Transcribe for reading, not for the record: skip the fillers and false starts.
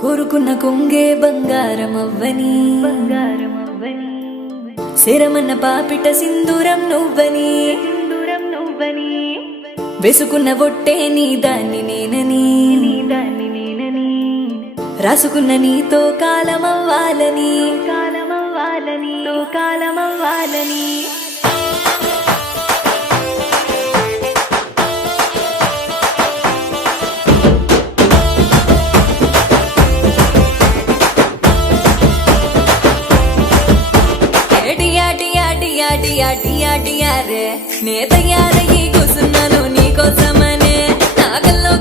కోరుకున్న కొంగే బంగారమవ్వని శరమన్న పాపిట సింధూరం నువ్వని వేసుకున్న ఒట్టే నీ దాన్ని నేనని రాసుకున్న నీతో కాలమవ్వాలని నే తయారయ్యి కూసున్నాను నీకోసమనే నా కల్లో